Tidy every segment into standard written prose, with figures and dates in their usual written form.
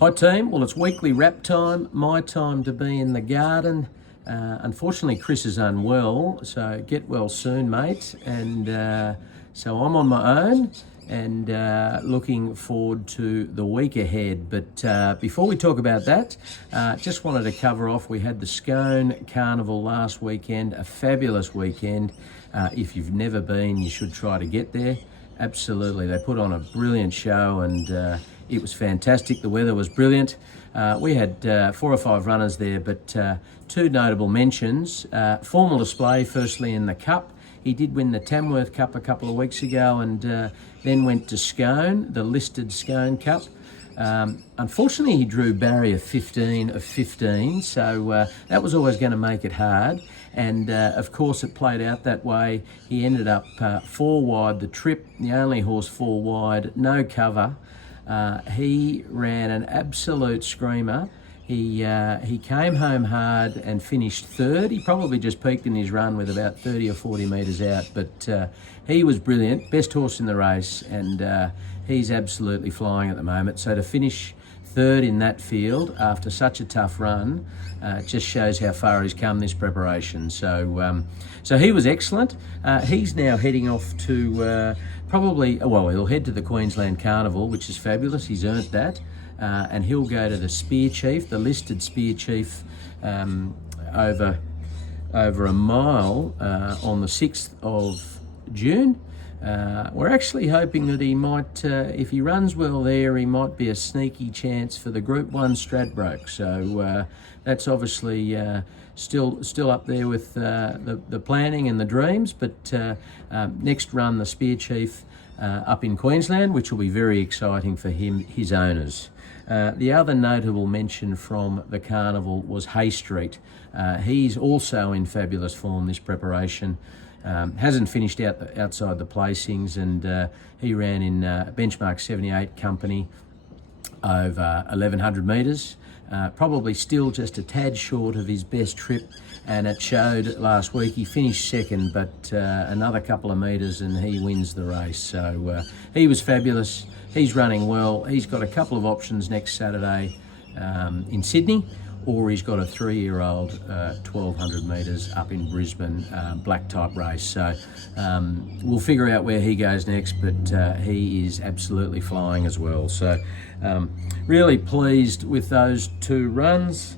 Hi team, well it's weekly wrap time, my time to be in the garden. Unfortunately Chris is unwell, so get well soon mate, and so I'm on my own and looking forward to the week ahead. But before we talk about that, just wanted to cover off, we had the Scone Carnival last weekend, a fabulous weekend. If you've never been, you should try to get there. Absolutely, they put on a brilliant show and it was fantastic. The weather was brilliant. We had 4 or 5 runners there, but 2 notable mentions. Formal display, firstly in the Cup. He did win the Tamworth Cup a couple of weeks ago and then went to Scone, the listed Scone Cup. Unfortunately, he drew barrier 15 of 15, so that was always going to make it hard. And of course, it played out that way. He ended up 4 wide the trip, the only horse 4 wide, no cover. He ran an absolute screamer. He came home hard and finished 3rd. He probably just peaked in his run with about 30 or 40 metres out, but he was brilliant, best horse in the race, and he's absolutely flying at the moment. So to finish 3rd in that field after such a tough run just shows how far he's come this preparation. So he was excellent. He's now heading off to he'll head to the Queensland Carnival, which is fabulous. He's earned that. And he'll go to the Spear Chief, the listed Spear Chief, over a mile on the 6th of June. We're actually hoping that he might, if he runs well there, he might be a sneaky chance for the Group 1 Stradbroke. So that's obviously still up there with the planning and the dreams. But next run, the Spear Chief up in Queensland, which will be very exciting for his owners. The other notable mention from the Carnival was Hay Street. He's also in fabulous form this preparation. Hasn't finished outside the placings, and he ran in Benchmark 78 company over 1100 metres. Probably still just a tad short of his best trip, and it showed last week. He finished 2nd, but another couple of metres and he wins the race. So he was fabulous. He's running well. He's got a couple of options next Saturday in Sydney, or he's got a 3-year-old 1200 metres up in Brisbane black type race. So we'll figure out where he goes next, but he is absolutely flying as well. So really pleased with those 2 runs.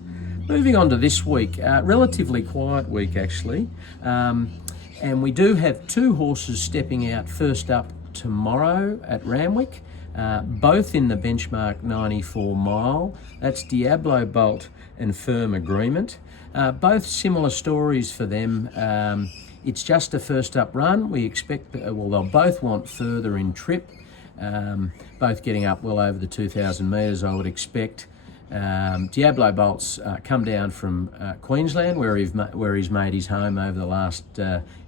Moving on to this week, relatively quiet week actually, and we do have 2 horses stepping out first up tomorrow at Randwick, both in the Benchmark 94 mile. That's Diablo Bolt and Firm Agreement. Both similar stories for them. It's just a first up run. We expect, they'll both want further in trip, both getting up well over the 2,000 metres, I would expect. Diablo Bolt's come down from Queensland, where he's made his home over the last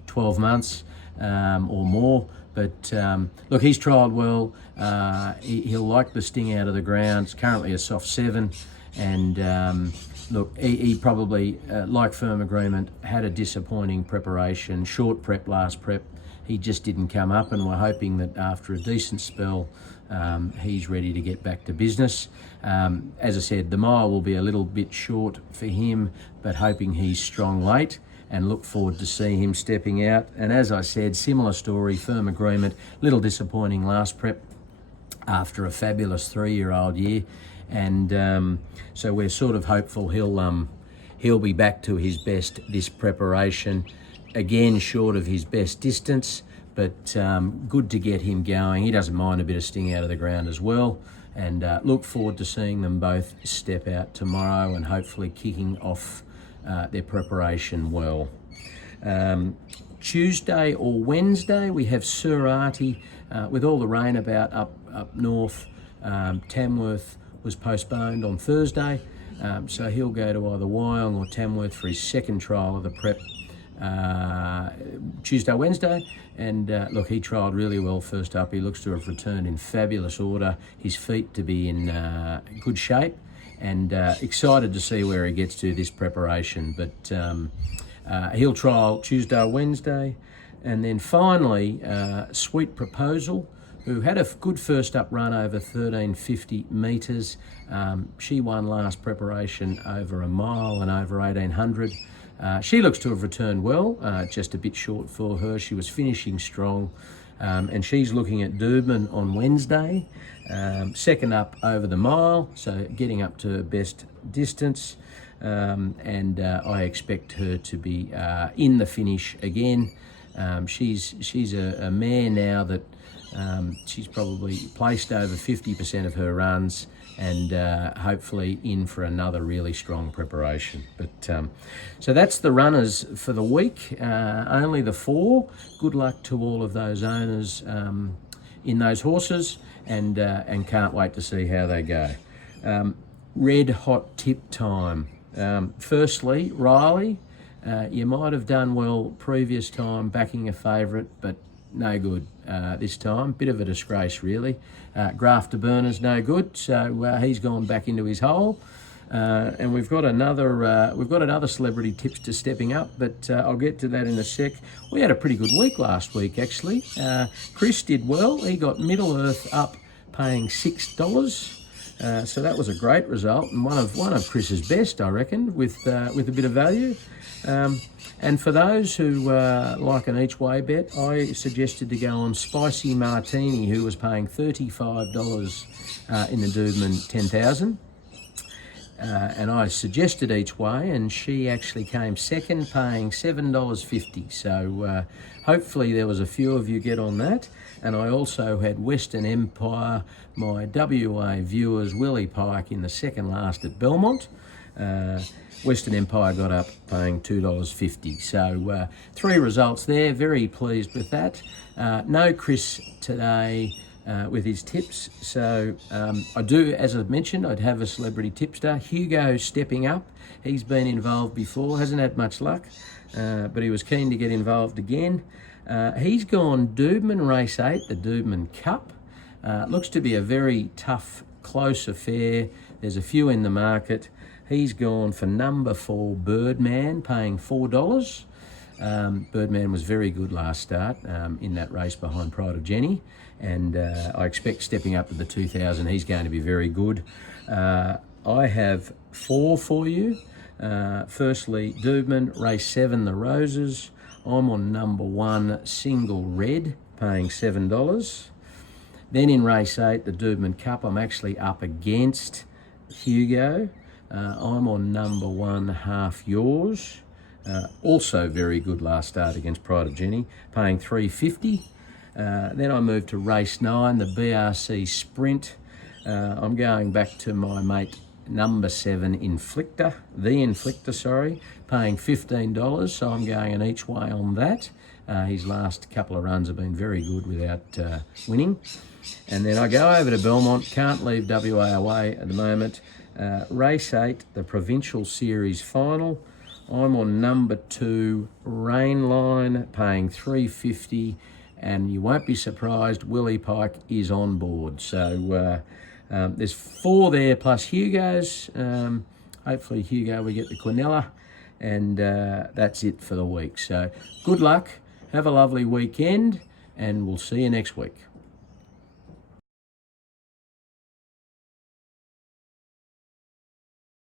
12 months or more. But look, he's trialled well. He'll like the sting out of the ground. It's currently a soft 7, and look, he probably, like Firm Agreement, had a disappointing preparation, short prep, last prep. He just didn't come up, and we're hoping that after a decent spell, he's ready to get back to business. As I said, the mile will be a little bit short for him, but hoping he's strong late, and look forward to seeing him stepping out. And as I said, similar story, Firm Agreement, little disappointing last prep after a fabulous 3-year-old year. And so we're sort of hopeful he'll be back to his best this preparation. Again, short of his best distance, but good to get him going. He doesn't mind a bit of sting out of the ground as well. And look forward to seeing them both step out tomorrow and hopefully kicking off their preparation well. Tuesday or Wednesday, we have Sir Artie. With all the rain about up north, Tamworth was postponed on Thursday, so he'll go to either Wyong or Tamworth for his 2nd trial of the prep Tuesday, Wednesday. And look, he trialled really well first up. He looks to have returned in fabulous order, his feet to be in good shape, and excited to see where he gets to this preparation. But he'll trial Tuesday or Wednesday. And then finally, Sweet Proposal who had a good first up run over 1350 metres. She won last preparation over a mile and over 1800. She looks to have returned well, just a bit short for her. She was finishing strong, and she's looking at Doobman on Wednesday. Second up over the mile, so getting up to her best distance. And I expect her to be in the finish again. She's a mare now that she's probably placed over 50% of her runs, and hopefully in for another really strong preparation. But so that's the runners for the week. Only the 4. Good luck to all of those owners in those horses, and can't wait to see how they go. Red hot tip time. Firstly, Riley, you might have done well previous time backing a favourite, but no good this time. Bit of a disgrace, really. Grafter Burner's no good, so he's gone back into his hole. And we've got another celebrity tipster stepping up, but I'll get to that in a sec. We had a pretty good week last week, actually. Chris did well. He got Middle Earth up, paying $6. So that was a great result, and one of Chris's best, I reckon, with a bit of value. And for those who like an each way bet, I suggested to go on Spicy Martini, who was paying $35 in the Doobman 10,000. And I suggested each way, and she actually came second, paying $7.50. So hopefully there was a few of you get on that. And I also had Western Empire, my WA viewers, Willie Pike in the second last at Belmont. Western Empire got up paying $2.50. So 3 results there, very pleased with that. No Chris today with his tips. So I do, as I mentioned, I'd have a celebrity tipster. Hugo stepping up. He's been involved before, hasn't had much luck, but he was keen to get involved again. He's gone Doobman Race 8, the Doobman Cup. Looks to be a very tough, close affair. There's a few in the market. He's gone for number 4, Birdman, paying $4. Birdman was very good last start in that race behind Pride of Jenny, and I expect stepping up to the 2000, he's going to be very good. I have 4 for you. Firstly, Doobman, race 7, the Roses. I'm on number 1, Single Red, paying $7. Then in race 8, the Doobman Cup, I'm actually up against Hugo. I'm on number 1, Half Yours. Also very good last start against Pride of Jenny, paying $3.50. Then I move to race 9, the BRC Sprint. I'm going back to my mate number 7, the Inflictor, paying $15. So I'm going an each way on that. His last couple of runs have been very good without winning. And then I go over to Belmont, can't leave WA away at the moment. Race 8, the Provincial Series Final. I'm on number 2, Rainline, paying $3.50, and you won't be surprised, Willie Pike is on board. So there's 4 there plus Hugo's. Hopefully Hugo, we get the Quinella, and that's it for the week. So good luck, have a lovely weekend, and we'll see you next week.